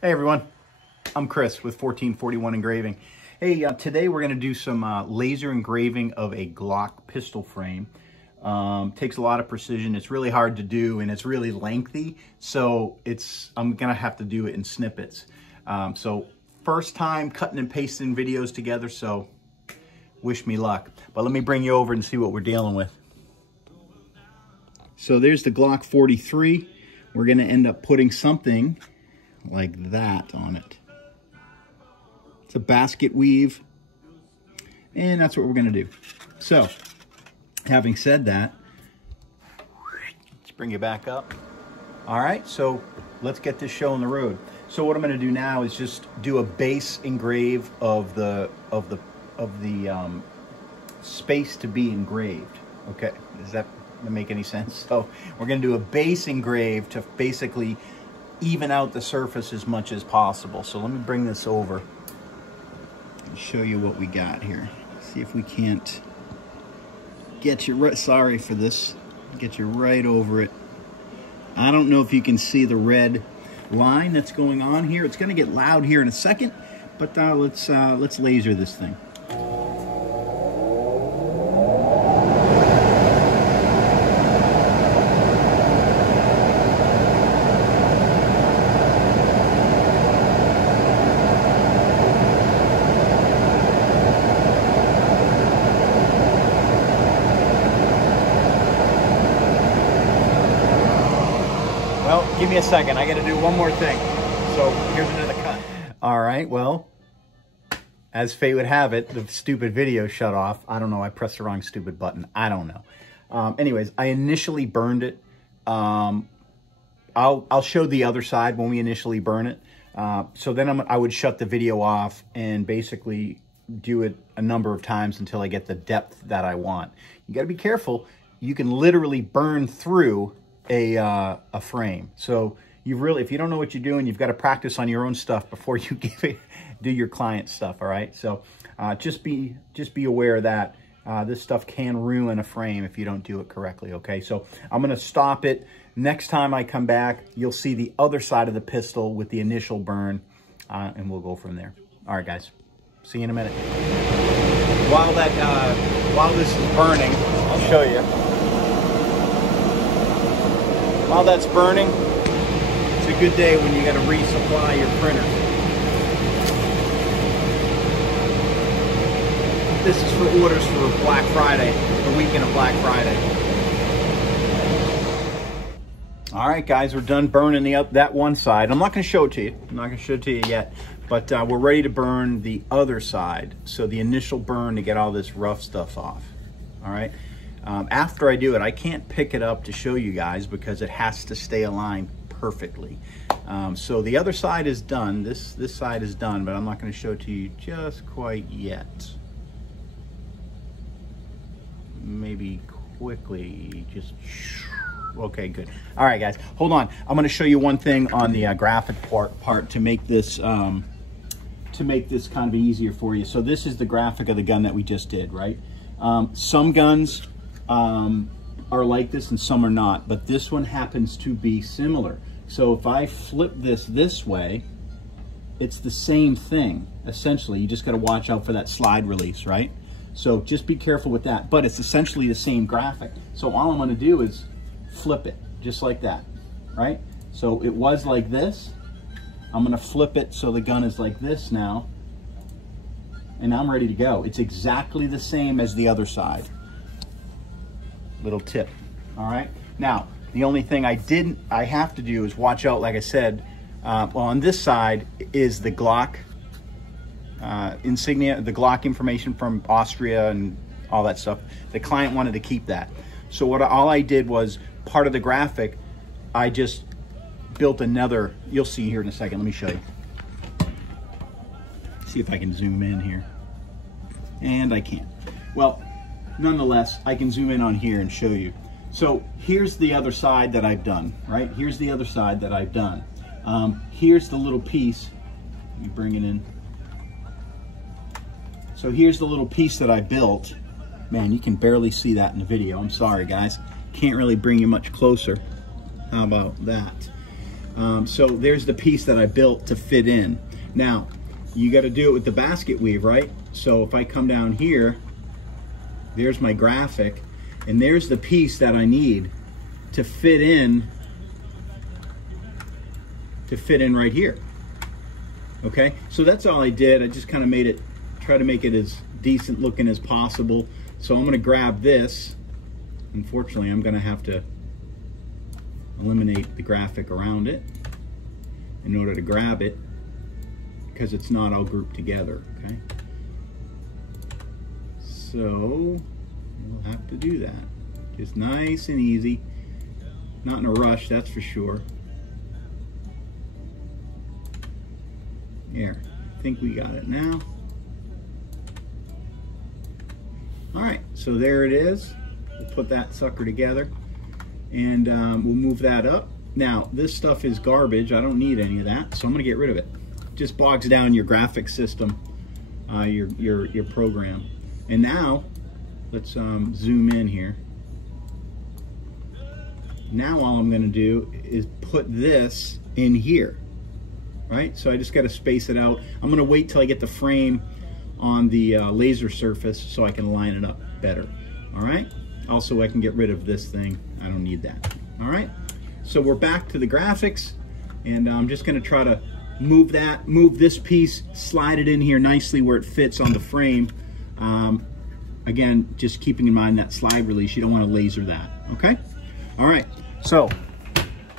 Hey everyone, I'm Chris with 1441 Engraving. Hey, today we're going to do some laser engraving of a Glock pistol frame. Takes a lot of precision. It's really hard to do and it's really lengthy, so I'm going to have to do it in snippets. So first time cutting and pasting videos together, so wish me luck. But let me bring you over and see what we're dealing with. So there's the Glock 43. We're going to end up putting something like that on it. It's a basket weave, and that's what we're going to do. So, having said that, let's bring you back up. All right, so let's get this show on the road. So what I'm going to do now is just do a base engrave of the space to be engraved. Okay, does that make any sense? So we're going to do a base engrave to basically even out the surface as much as possible. So let me bring this over and show you what we got here. See if we can't get you right, sorry for this, get you right over it. I don't know if you can see the red line that's going on here. It's going to get loud here in a second, but let's laser this thing. Well, give me a second. I got to do one more thing. So here's another cut. All right. Well, as fate would have it, the stupid video shut off. I don't know. I pressed the wrong stupid button. I don't know. Anyways, I initially burned it. I'll show the other side when we initially burn it. So then I would shut the video off and basically do it a number of times until I get the depth that I want. You got to be careful. You can literally burn through a frame. So if you don't know what you're doing, you've got to practice on your own stuff before you do your client stuff. All right. So just be aware of that. This stuff can ruin a frame if you don't do it correctly. Okay. So I'm going to stop it. Next time I come back, you'll see the other side of the pistol with the initial burn, and we'll go from there. All right, guys. See you in a minute. While this is burning, I'll show you. While that's burning, it's a good day when you got to resupply your printer. This is for orders for Black Friday, the weekend of Black Friday. All right, guys, we're done burning that one side. I'm not going to show it to you. I'm not going to show it to you yet, but we're ready to burn the other side. So the initial burn to get all this rough stuff off. All right. After I do it, I can't pick it up to show you guys because it has to stay aligned perfectly. So the other side is done. This side is done, but I'm not going to show it to you just quite yet. Maybe quickly, just... Okay, good. All right, guys, hold on. I'm going to show you one thing on the graphic part to make this kind of easier for you. So this is the graphic of the gun that we just did, right? Some guns are like this and some are not, but this one happens to be similar. So if I flip this way, it's the same thing, essentially. You just got to watch out for that slide release, right? So just be careful with that, but it's essentially the same graphic. So all I'm going to do is flip it just like that, right? So it was like this. I'm going to flip it so the gun is like this now, and I'm ready to go. It's exactly the same as the other side. Little tip. All right. Now, the only thing I have to do is watch out, like I said, on this side is the Glock insignia, the Glock information from Austria and all that stuff. The client wanted to keep that. So all I did was part of the graphic, I just built another, you'll see here in a second. Let me show you. See if I can zoom in here. And I can't. Well, nonetheless, I can zoom in on here and show you. So here's the other side that I've done, right? Here's the other side that I've done. Here's the little piece. Let me bring it in. So here's the little piece that I built. Man, you can barely see that in the video. I'm sorry, guys. Can't really bring you much closer. How about that? So there's the piece that I built to fit in. Now, you got to do it with the basket weave, right? So if I come down here, there's my graphic, and there's the piece that I need to fit in right here. Okay, so that's all I did. I just kind of made it, try to make it as decent looking as possible. So I'm going to grab this. Unfortunately, I'm going to have to eliminate the graphic around it in order to grab it, because it's not all grouped together. Okay, so we'll have to do that. Just nice and easy, not in a rush, that's for sure. Here, I think we got it now. All right, so there it is. We'll put that sucker together, and we'll move that up. Now, this stuff is garbage. I don't need any of that, so I'm gonna get rid of it. Just bogs down your graphic system, your program. And now, let's zoom in here. Now all I'm gonna do is put this in here, right? So I just gotta space it out. I'm gonna wait till I get the frame on the laser surface so I can line it up better, all right? Also, I can get rid of this thing. I don't need that, all right? So we're back to the graphics, and I'm just gonna try to move this piece, slide it in here nicely where it fits on the frame. Again, just keeping in mind that slide release, you don't wanna laser that, okay? All right, so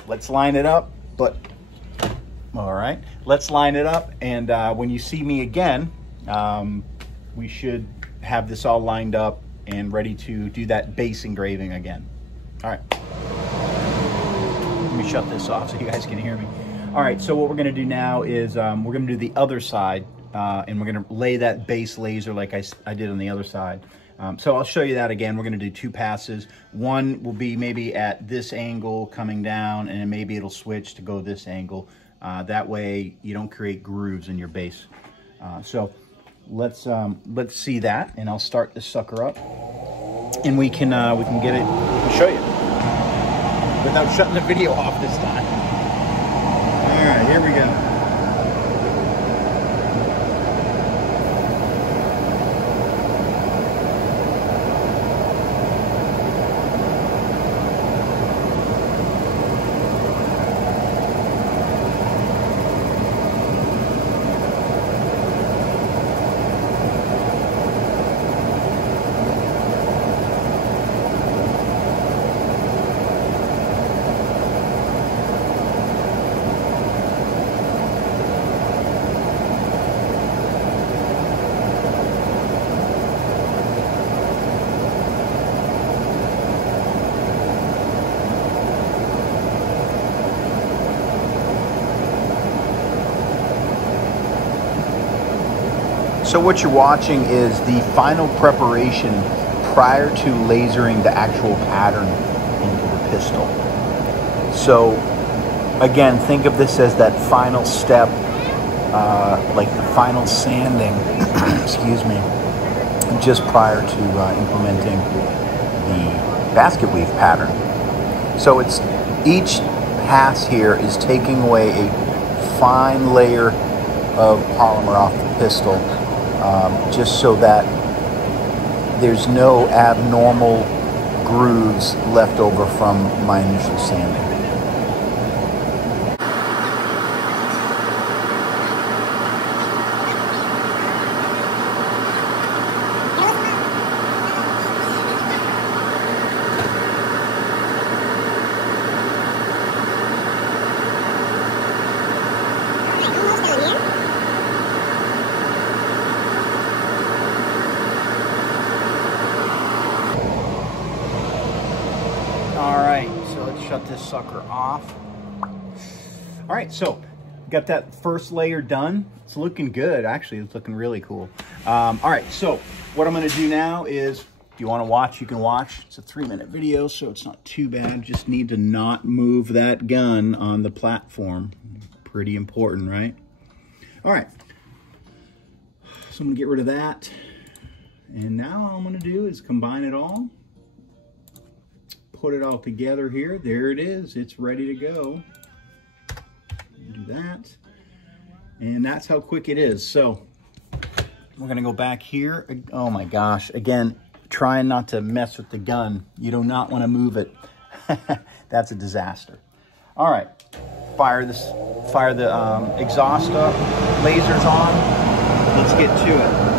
let's line it up, all right, let's line it up, and when you see me again, we should have this all lined up and ready to do that base engraving again. All right, let me shut this off so you guys can hear me. All right, so what we're gonna do now is we're gonna do the other side, and we're gonna lay that base laser like I did on the other side. So I'll show you that again. We're gonna do 2 passes. One will be maybe at this angle coming down, and then maybe it'll switch to go this angle. That way you don't create grooves in your base. So let's see that, and I'll start this sucker up, and we can get it. I'll show you without shutting the video off this time. All right, here we go. So what you're watching is the final preparation prior to lasering the actual pattern into the pistol. So again, think of this as that final step, like the final sanding, excuse me, just prior to implementing the basket weave pattern. So it's each pass here is taking away a fine layer of polymer off the pistol, just so that there's no abnormal grooves left over from my initial sanding. Shut this sucker off. All right, so got that first layer done. It's looking good. Actually, it's looking really cool. All right, so what I'm gonna do now is, if you wanna watch, you can watch. It's a 3-minute video, so it's not too bad. Just need to not move that gun on the platform. Pretty important, right? All right, so I'm gonna get rid of that. And now all I'm gonna do is combine it all. Put it all together here. There it is. It's ready to go. want. And that's how quick it is. So we're gonna go back here. Oh my gosh, again, trying not to mess with the gun. You do not wanna move it. That's a disaster. All right, fire the exhaust up, lasers on. Let's get to it.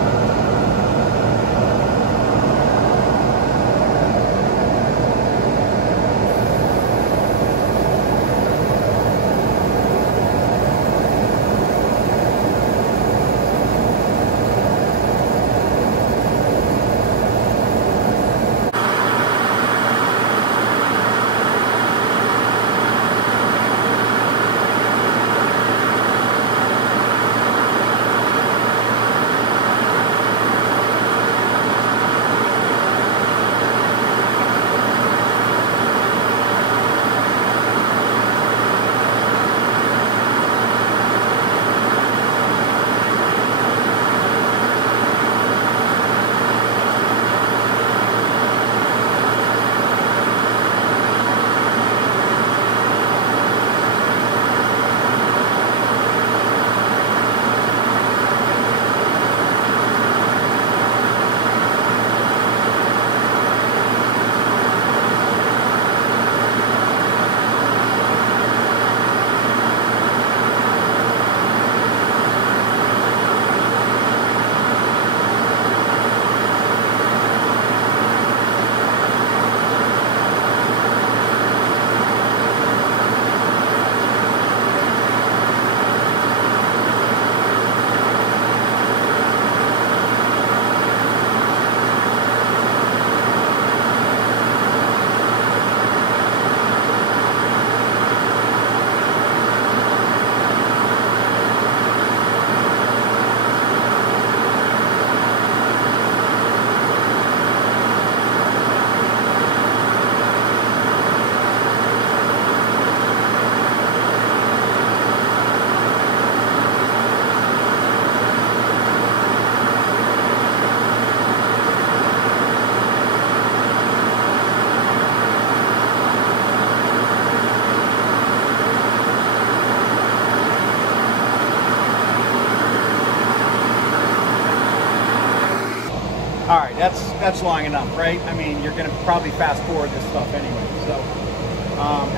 All right, that's long enough, right? I mean, you're gonna probably fast forward this stuff anyway. So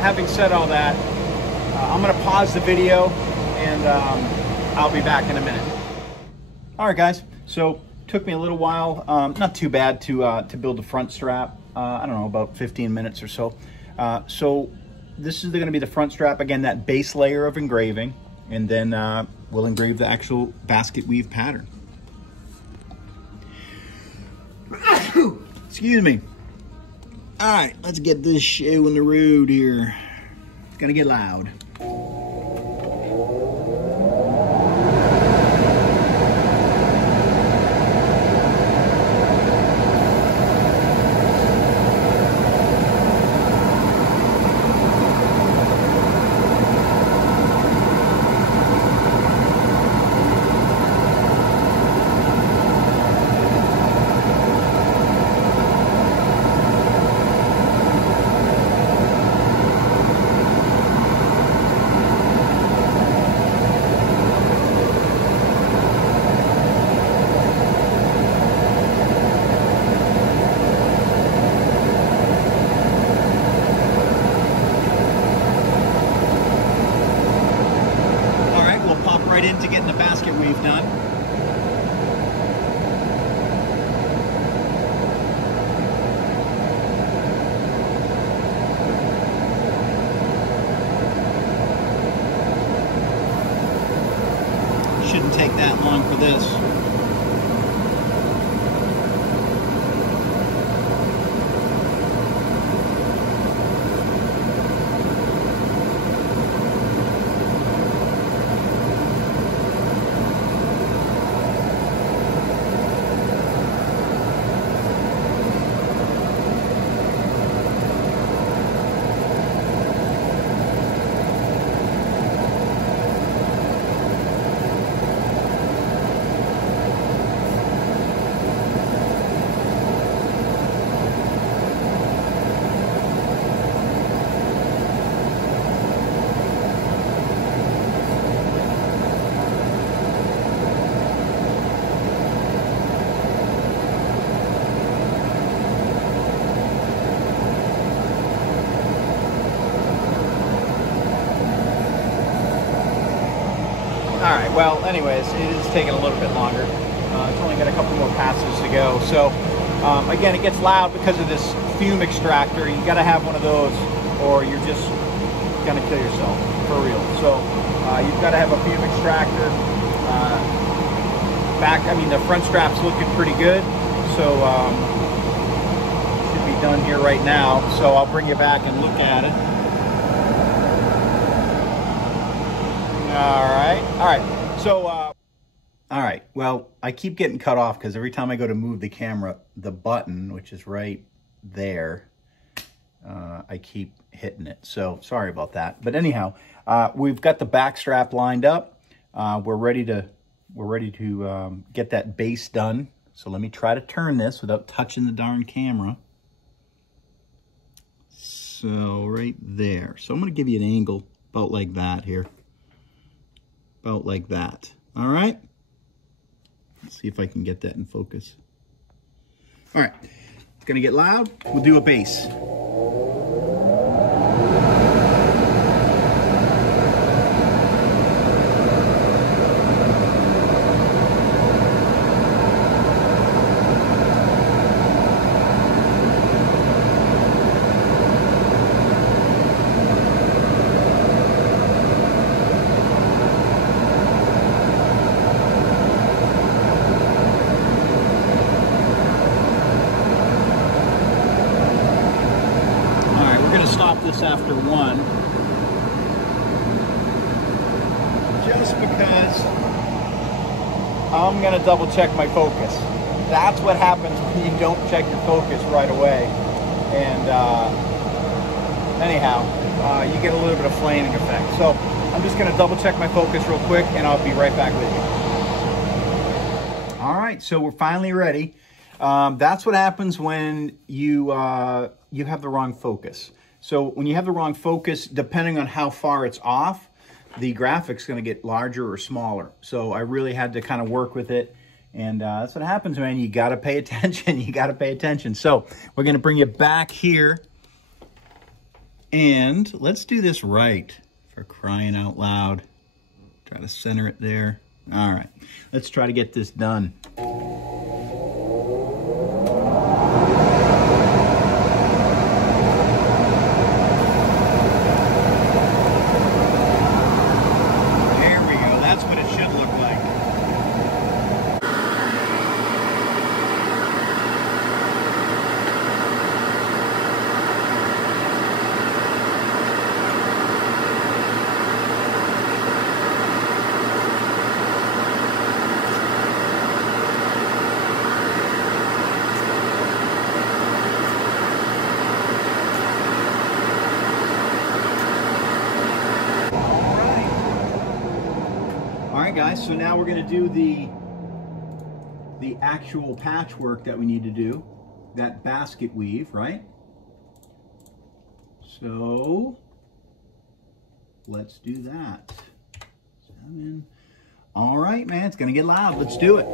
having said all that, I'm gonna pause the video and I'll be back in a minute. All right, guys, so took me a little while, not too bad to build the front strap. I don't know, about 15 minutes or so. So this is gonna be the front strap, again, that base layer of engraving, and then we'll engrave the actual basket weave pattern. Excuse me. All right, let's get this show on the road here. It's gonna get loud. Right into getting the basket weave done. Shouldn't take that long for this. All right, well, anyways, it is taking a little bit longer. It's only got a couple more passes to go. So, again, it gets loud because of this fume extractor. You got to have one of those or you're just going to kill yourself, for real. So, you've got to have a fume extractor. The front strap's looking pretty good. So, should be done here right now. So, I'll bring you back and look at it. All right. So, all right. Well, I keep getting cut off because every time I go to move the camera, the button, which is right there, I keep hitting it. So sorry about that. But anyhow, we've got the back strap lined up. We're ready to get that base done. So let me try to turn this without touching the darn camera. So right there. So I'm going to give you an angle about like that here. About like that. All right. Let's see if I can get that in focus. All right. It's going to get loud. We'll do a bass. After one, just because I'm going to double check my focus. That's what happens when you don't check your focus right away. And anyhow, you get a little bit of flaming effect. So I'm just going to double check my focus real quick and I'll be right back with you. All right, so we're finally ready. That's what happens when you have the wrong focus. So when you have the wrong focus, depending on how far it's off, the graphic's going to get larger or smaller. So I really had to kind of work with it. And that's what happens, man. You got to pay attention. You got to pay attention. So we're going to bring you back here. And let's do this right, for crying out loud. Try to center it there. All right. Let's try to get this done. Guys, so now we're going to do the actual patchwork that we need to do, that basket weave, right? So let's do that. 7. All right, man, it's going to get loud. Let's do it.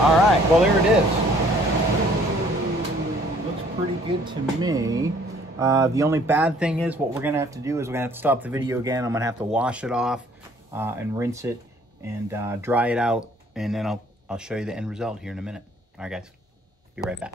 All right, well, there it is. Looks pretty good to me. The only bad thing is what we're gonna have to do is we're gonna have to stop the video again. I'm gonna have to wash it off and rinse it and dry it out, and then I'll show you the end result here in a minute. All right, guys, be right back.